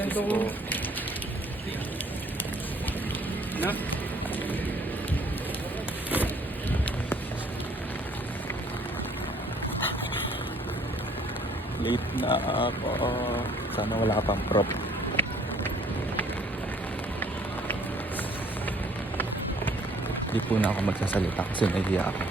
ganito ko. Na? Late na ako. Sana wala ka pang prop. Hindi po na ako magsasalita kasi nahiya ako.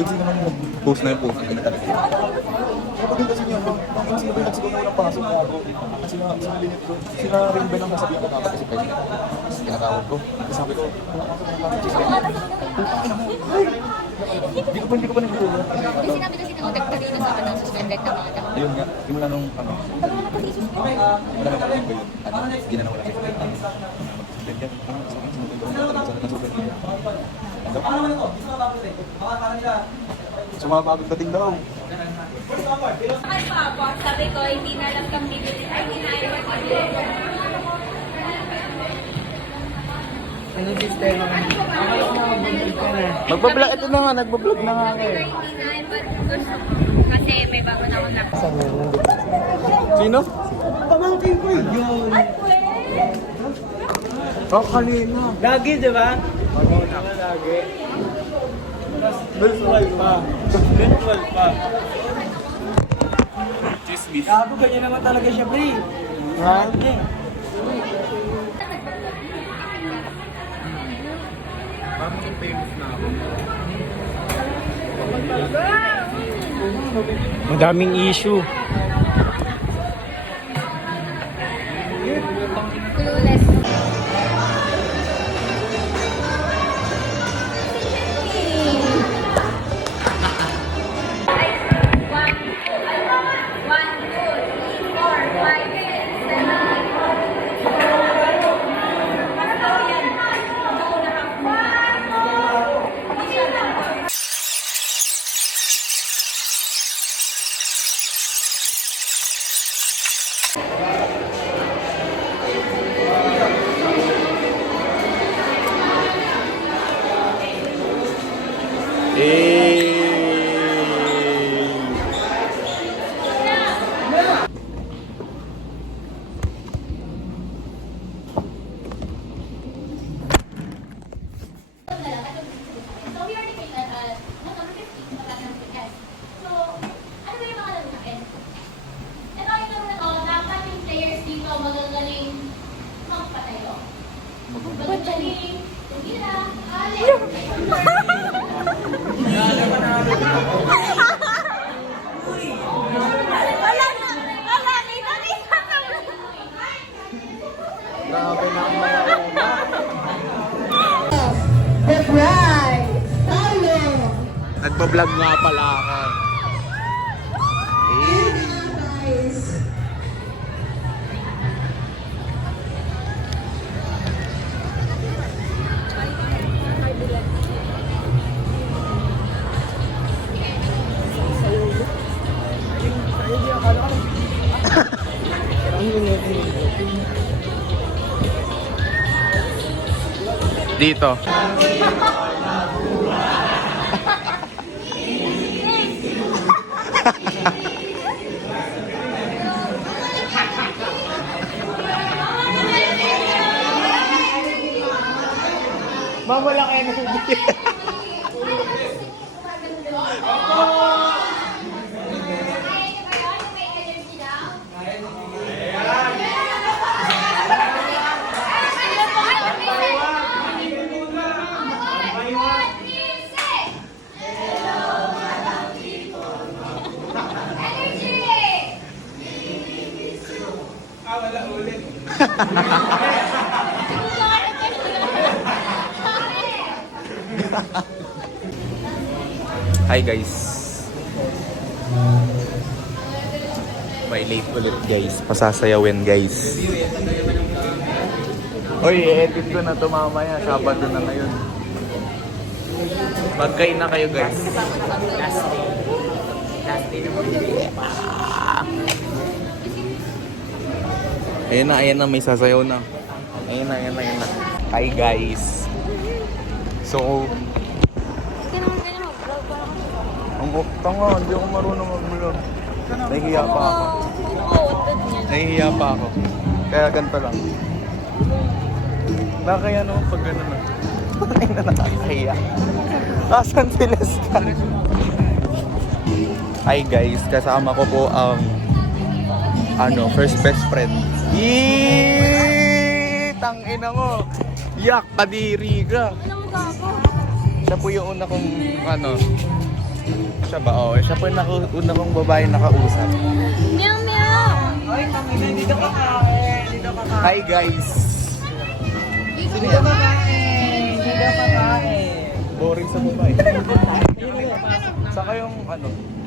Doon naman mag-post na yung post. Kapag kasi niya, kasi na nagsigaw na walang pasok na ako. Kasi nga, sinalinit ko. Sina rin ba lang nasabihin ko dapat kasi pwede. Tinatawag ko. Kasi sabi ko, wala ako sa mga Hindi ko pa nagturo. Kasi sinabi kasi ng hotel kanina sa akin ng suspended na mga tao. Ayun nga, simula nung ano. Wala naman ba yun? Hindi na nawala siya. Mag-suspend yan. Sa akin, suspend yan. Sumabagod dating daw. Ay, Papa, sabi ko, hindi na lang kang bibili. Ay, hindi na ayaw Anong sistema ka? Magbablog, ito na nga, nagbablog na nga ako. Hindi na ayaw kasi may bago na akong nakita. Sino? Pamangkin ko yun. Oh, kanina. Lagi, di ba? Lagi. Virtual pa. Virtual pa. Chismis. Gago, ganyan naman talaga siya, pre. Ha? Okay. Parang famous na ako. Madaming issue. Clueless. Grabe na ang mga uma. Nagbablog nga pala ako. Dito. Mawala kayo ng Hi guys. May late ulit guys. Pasasayawin guys. Oy, i-edit ko na to mamaya. Sabado na ngayon. Magkain na kayo guys. Ayan na, may sasayaw na. Ayan na. Hi guys. So, Ang tanga, hindi ako marunong mag-vlog. Nahihiya pa ako. Nahihiya pa ako. Kaya ganito lang. Bakit ano pag gano'n na? Ay na nakakahiya. Asan sila Sky? Hi guys, kasama ko po ang first best friend. Yee! Tangina mo! Yak, kadiri ka! Siya po yung una kong siya ba? Oo, siya po yung una kong babae nakausap. Meow meow! Ay, tangina, dito ka kain. Dito ka kain. Hi guys! Dito ka kain. Dito ka kain. Boring sa babae. Saka yung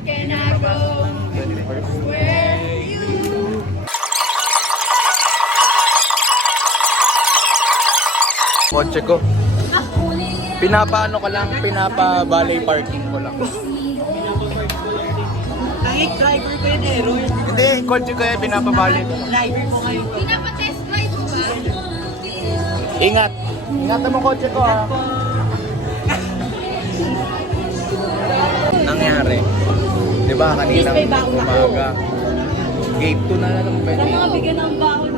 Can I go 21st. where you... Kotse ko. Pinapaano ko lang, pinapa-valet parking ko lang. Kahit driver ko yun eh, Roy. Hindi, kotse ko yan, pinapa-valet. Driver ko ngayon. Pinapa-test drive mo ba? Ingat! Ingatan mo kotse ko ha. Nangyari. Di ba kaninang umaga, gate 2 na lang ba? Mga bigyan ng baon.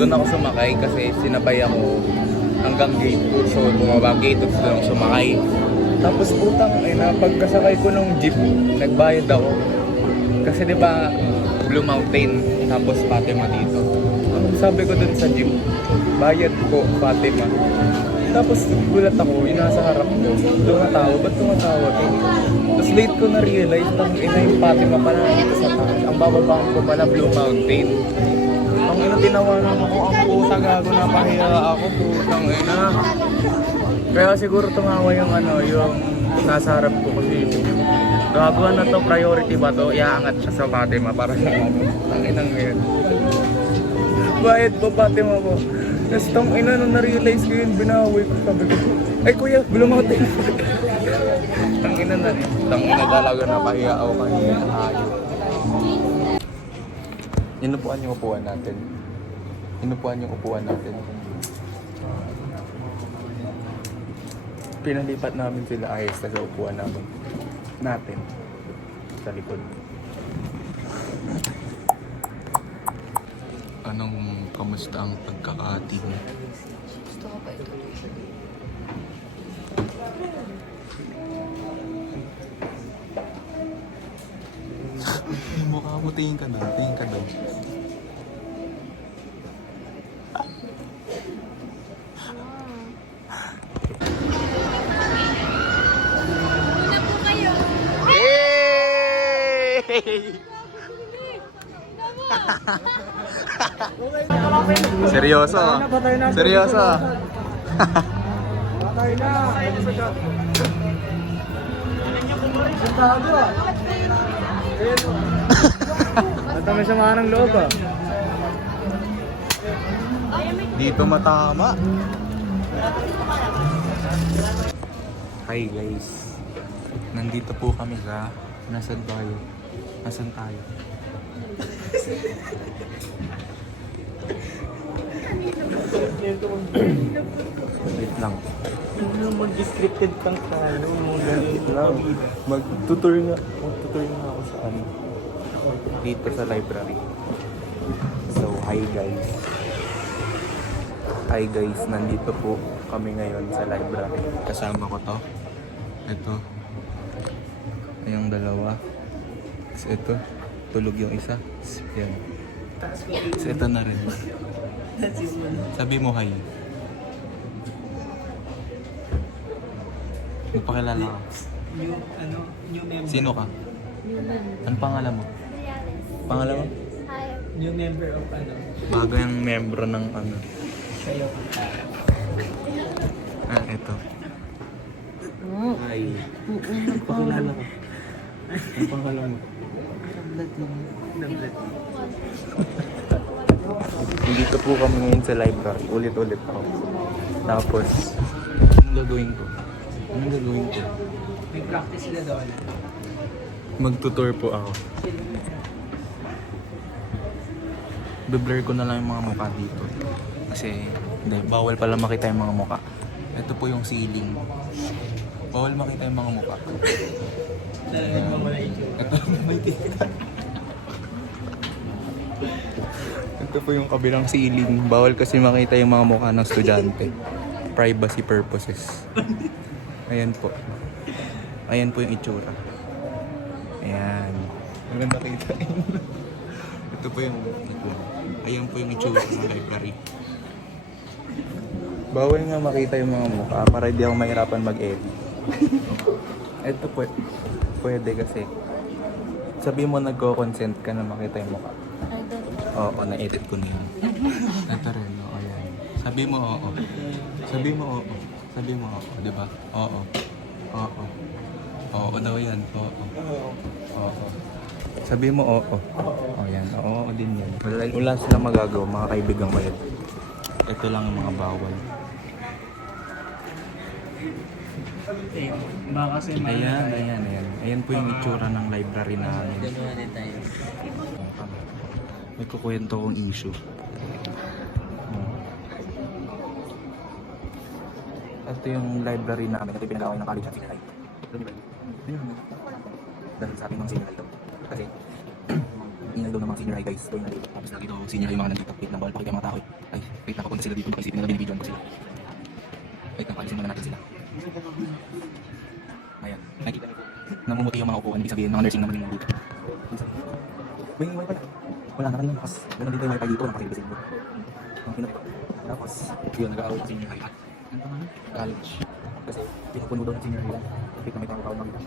Doon ako sumakay kasi sinabay ako hanggang gate 2. So bumaba gate 2, doon ako sumakay. Tapos putang pagkasakay ko ng jeep, nagbayad ako. Kasi di ba Blue Mountain, tapos Fatima dito. Ang sabi ko doon sa jeep, bayad po Fatima. Tapos gulat ako, yung nasa harap ko, tumatawa, ba't tumatawa to? Tapos late ko na-realize, yung Fatima pala dito sa taas. Ang bababang ko pala Blue Mountain. Ang tinawanan ako, ang puta gago, napahiya ako, putang ina. Kaya siguro tumawa yung yung nasa harap ko kasi gago na to, priority ba to? Iaangat siya sa Fatima para sa ang inang ngayon. Bayad po Fatima po. Tapos nung na-realize ko yun, binawi ko, sabi ko, ay kuya, bulumotin. Tangina talaga napahiya ako kanina. Inupuan yung upuan natin. Pinalipat namin sila ayos sa upuan natin sa likod. Kamusta ang pagkakating? Gusto ko pa ito. Mukha mo, tingin ka daw. Una po kayo. Seryoso. Seryoso. Patay na. Sentado ah. At may sama ng loob ah. Dito matama. Hi guys. Nandito po kami sa Nasaan tayo? Wait lang. Mag-scripted kang tayo. Wait lang. Mag-tutor nga ako sa dito sa library. So, hi guys, nandito po kami ngayon sa library. Kasama ko to. Ito. Yung dalawa. Tapos ito. Tulog yung isa. Yan. Tapos ito na rin. Sabi mo hi. Magpakilala ka. New member. Sino ka? Ano pangalan mo? Pangalan mo? New member of Bagong membro ng Sayo. Ito. Hi. Pakilala ko. Ang pangalan mo? Dito po kami ngayon sa library. Ulit-ulit ako. Tapos, anong gagawin ko? May practice sila doon. Magtutour po ako. Be-blur ko na lang yung mga mukha dito. Kasi, bawal pala makita yung mga mukha. Ito po yung ceiling. Bawal makita yung mga mukha. Talagang mawala yung itsura. May ticket. Ito po yung kabilang ceiling. Bawal kasi makita yung mga mukha ng estudyante. Privacy purposes. Ayan po. Ayan po yung itsura. Ayan. Maganda kita. Ito po yung itsura. Ayan po yung itsura ng library. Bawal nga makita yung mga mukha para hindi ako mahirapan mag-edit. Ito po. Pwede kasi. Sabi mo nagko-consent ka na makita yung mukha. Oo, na-edit ko na yun. Ito rin, oo, yan. Sabi mo oo. Sabi mo oo. Sabi mo oo, di ba? Oo. Oo. Oo daw yan. Oo. Oo. Sabi mo oo. Oo yan. Oo din yan. Wala silang magagawa, mga kaibigang mayat. Ito lang ang mga bawal. Eh, baka kasi Ayan, ayan, ayan. Ayan po yung itsura ng library namin. Gano'n din tayo. May kukwento kong issue. Ito yung library namin. Ito yung pinag-away ng college at senior high. Dahil sa ating mga senior high to. Kasi, ingay daw ng mga senior high guys. Doon nandito. Tapos lagi daw senior high mga nandito. Wait lang, bawal pakita yung mga tao eh. Ay, wait lang, papunta sila dito. Baka isipin nila binibidyoan ko sila. Wait lang, palisin muna natin sila. Ayan, nakikita niyo po. Namumuti yung mga upuan. Ibig sabihin, mga nursing naman yung dito. May wifi na. Wala na kanina. Tapos, meron dito yung wifi dito. Nakasiligin ko. Ang pinag tapos, yun, nag-aaral ng senior high. Ano pa nga? College. Kasi, pinupuno daw ng senior high. Wait na may tawag makita.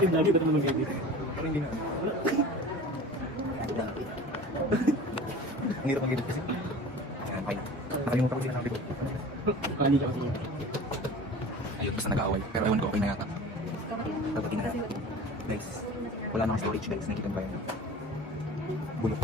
Yung lagi ba naman mag-edit? Pero hindi nga. Ang hirap mag-edit kasi. Ayan, fine. Nakalimutan ko sila ng report. Kali ka kasi. Ayun, basta nag-aaway. Pero ewan ko, okay na yata. Dapat na. Guys, wala namang storage guys. Nakikita ba yun? Bulok.